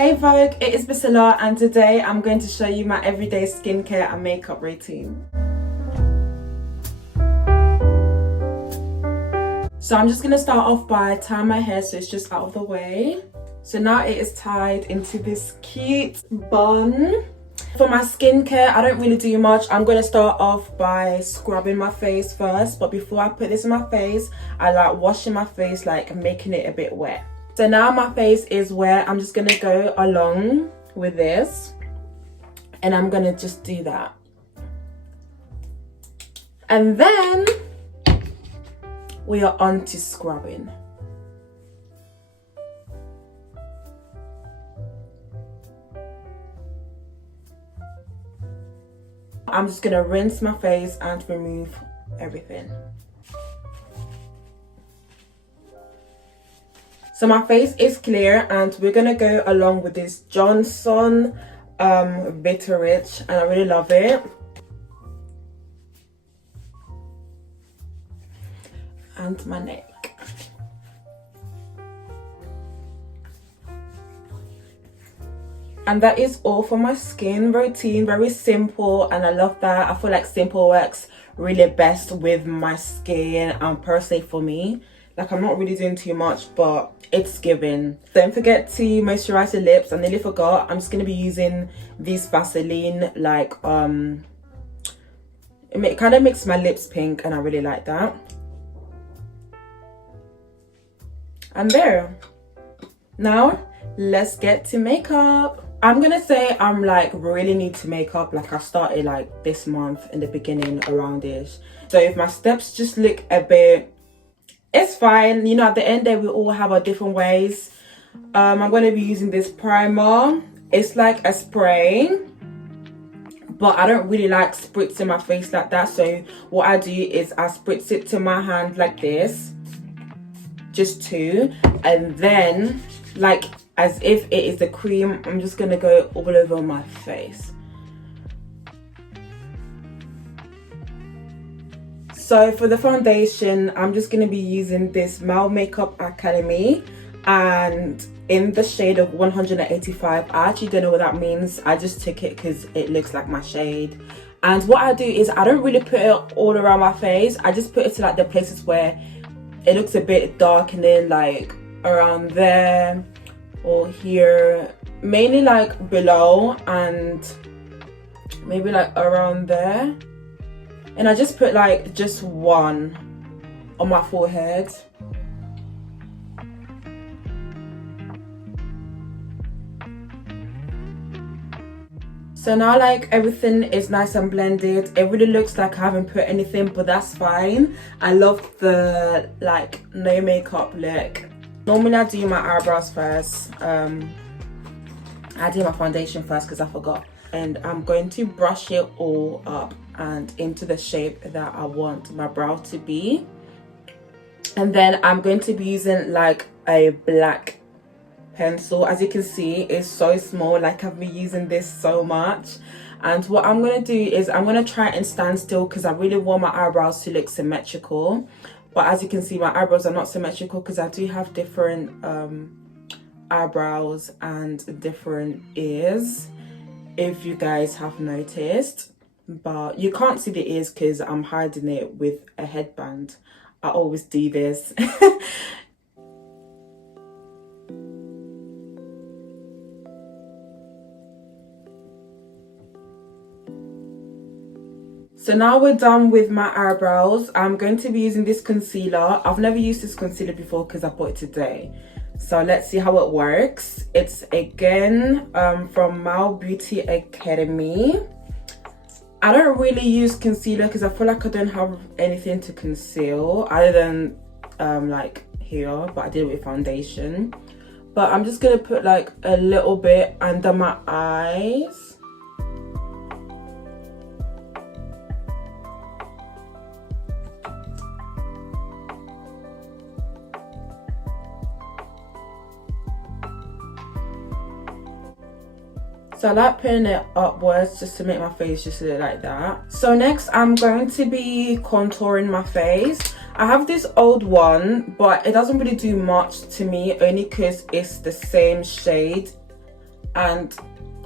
Hey Vogue, it is BISILA and today I'm going to show you my everyday skincare and makeup routine. So I'm just going to start off by tying my hair so it's just out of the way. So now it is tied into this cute bun. For my skincare, I don't really do much. I'm going to start off by scrubbing my face first, but before I put this in my face, I like washing my face, like making it a bit wet. So now my face is wet, I'm just going to go along with this and I'm going to just do that. And then we are on to scrubbing. I'm just going to rinse my face and remove everything. So my face is clear and we're going to go along with this Johnson Bitter Rich and I really love it. And my neck. And that is all for my skin routine. Very simple and I love that. I feel like simple works really best with my skin and personally for me. Like I'm not really doing too much but it's giving. Don't forget to moisturize your lips. I nearly forgot. I'm just going to be using this Vaseline, like it kind of makes my lips pink and I really like that. And there. Now let's get to makeup. I'm gonna say I'm like really new to makeup. Like I started like this month in the beginning around this. So if my steps just look a bit, it's fine. You know, at the end there we all have our different ways. I'm going to be using this primer. It's like a spray, but I don't really like spritzing my face like that. So what I do is I spritz it to my hand like this, just two, and then like as if it is a cream, I'm just going to go all over my face. So for the foundation, I'm just going to be using this Mel Makeup Academy and in the shade of 185. I actually don't know what that means. I just took it because it looks like my shade. And what I do is I don't really put it all around my face. I just put it to like the places where it looks a bit dark and then like around there or here. Mainly like below and maybe like around there. And I just put like just one on my forehead. So now like everything is nice and blended. It really looks like I haven't put anything, but that's fine. I love the like no makeup look. Normally I do my eyebrows first. I do my foundation first because I forgot. And I'm going to brush it all up and into the shape that I want my brow to be. And then I'm going to be using like a black pencil. As you can see, it's so small. Like I've been using this so much. And what I'm going to do is I'm going to try and stand still because I really want my eyebrows to look symmetrical. But as you can see, my eyebrows are not symmetrical because I do have different eyebrows and different ears, if you guys have noticed. But you can't see the ears because I'm hiding it with a headband. I always do this. So now we're done with my eyebrows. I'm going to be using this concealer. I've never used this concealer before because I bought it today. So let's see how it works. It's again from Mel Beauty Academy. I don't really use concealer because I feel like I don't have anything to conceal other than like here, but I did it with foundation. But I'm just going to put like a little bit under my eyes. So I like putting it upwards just to make my face just look like that. So next I'm going to be contouring my face. I have this old one, but it doesn't really do much to me, only because it's the same shade and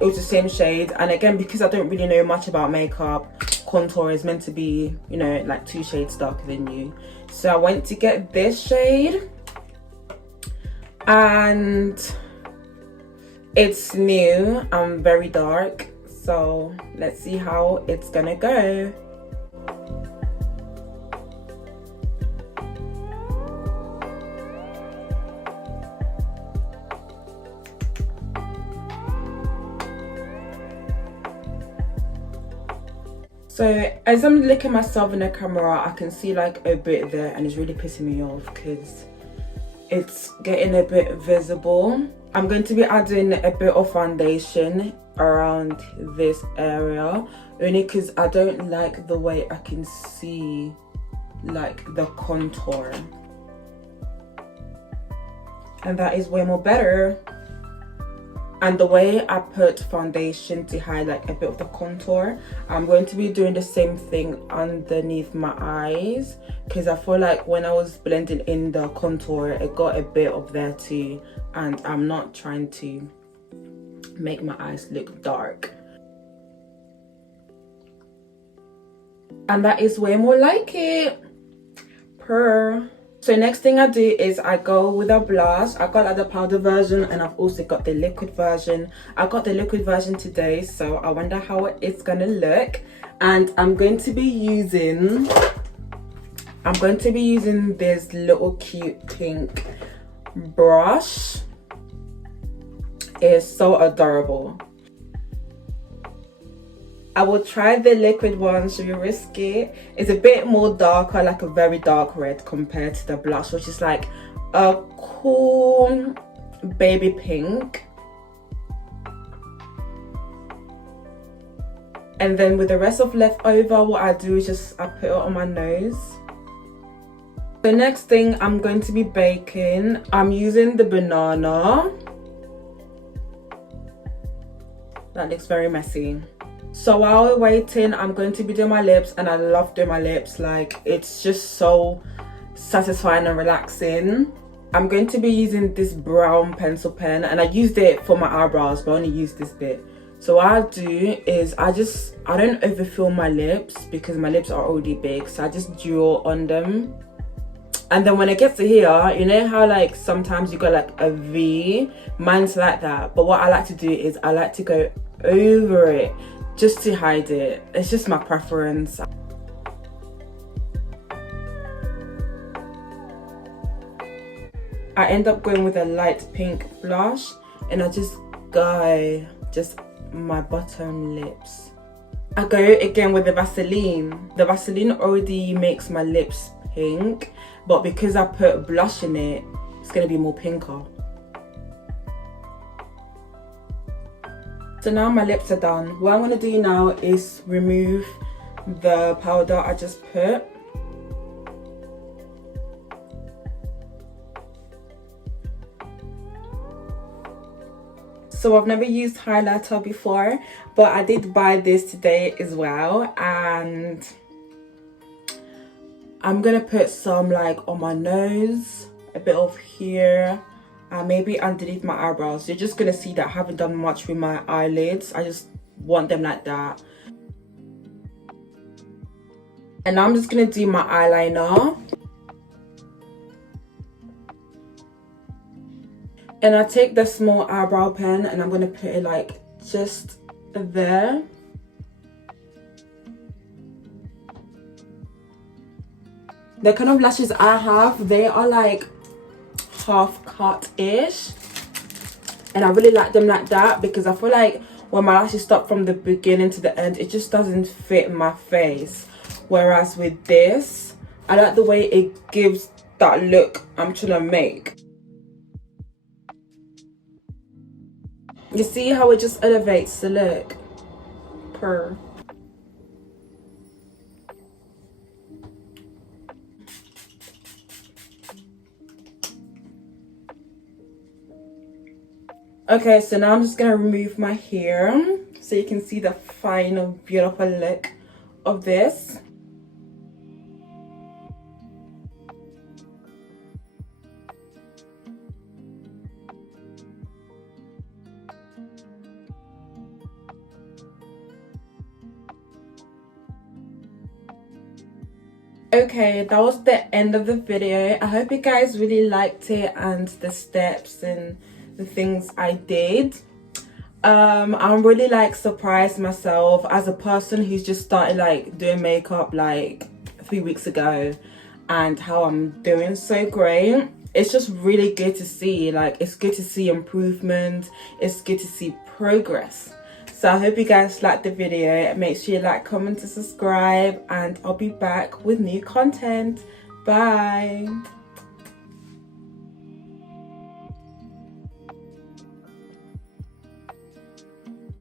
it was the same shade. And again, because I don't really know much about makeup, contour is meant to be, you know, like 2 shades darker than you. So I went to get this shade, and it's new and very dark, so let's see how it's gonna go. So as I'm looking at myself in the camera, I can see like a bit there, and it's really pissing me off because it's getting a bit visible. I'm going to be adding a bit of foundation around this area, only because I don't like the way I can see like the contour, and that is way more better. And the way I put foundation to highlight a bit of the contour, I'm going to be doing the same thing underneath my eyes, because I feel like when I was blending in the contour, it got a bit of there too, and I'm not trying to make my eyes look dark. And that is way more like it. So next thing I do is I go with a blush. I got like the powder version, and I've also got the liquid version. I got the liquid version today, so I wonder how it's gonna look. And I'm going to be using this little cute pink brush. It's so adorable. I will try the liquid one. Should we risk it? It's a bit more darker, like a very dark red compared to the blush, which is like a cool baby pink. And then with the rest of leftover, what I do is I put it on my nose. The next thing I'm going to be baking, I'm using the banana. That looks very messy. So while we're waiting, I'm going to be doing my lips, and I love doing my lips. Like, it's just so satisfying and relaxing. I'm going to be using this brown pencil pen, and I used it for my eyebrows, but I only used this bit. So what I do is I don't overfill my lips because my lips are already big, so I just draw on them. And then when it gets to here, you know how like sometimes you got like a V? Mine's like that, but what I like to do is I like to go over it just to hide it. It's just my preference. I end up going with a light pink blush, and I just go just my bottom lips. I go again with the Vaseline. The Vaseline already makes my lips pink, but because I put blush in it, it's gonna be more pinker. So now my lips are done. What I'm gonna do now is remove the powder I just put. So I've never used highlighter before, but I did buy this today as well, and I'm gonna put some like on my nose, a bit of here, and maybe underneath my eyebrows. You're just gonna see that I haven't done much with my eyelids. I just want them like that. And now I'm just gonna do my eyeliner. And I take the small eyebrow pen, and I'm gonna put it like just there. The kind of lashes I have, they are like half cut-ish, and I really like them like that because I feel like when my lashes stop from the beginning to the end, it just doesn't fit my face. Whereas with this, I like the way it gives that look I'm trying to make. You see how it just elevates the look? Purr. Okay, so now I'm just gonna remove my hair so you can see the final beautiful look of this. Okay, that was the end of the video. I hope you guys really liked it and the steps and the things I did. I'm really like surprised myself as a person who's just started like doing makeup like a few weeks ago, and how I'm doing so great. It's just really good to see, like it's good to see improvement, it's good to see progress. So I hope you guys liked the video. Make sure you like, comment and subscribe, and I'll be back with new content. Bye.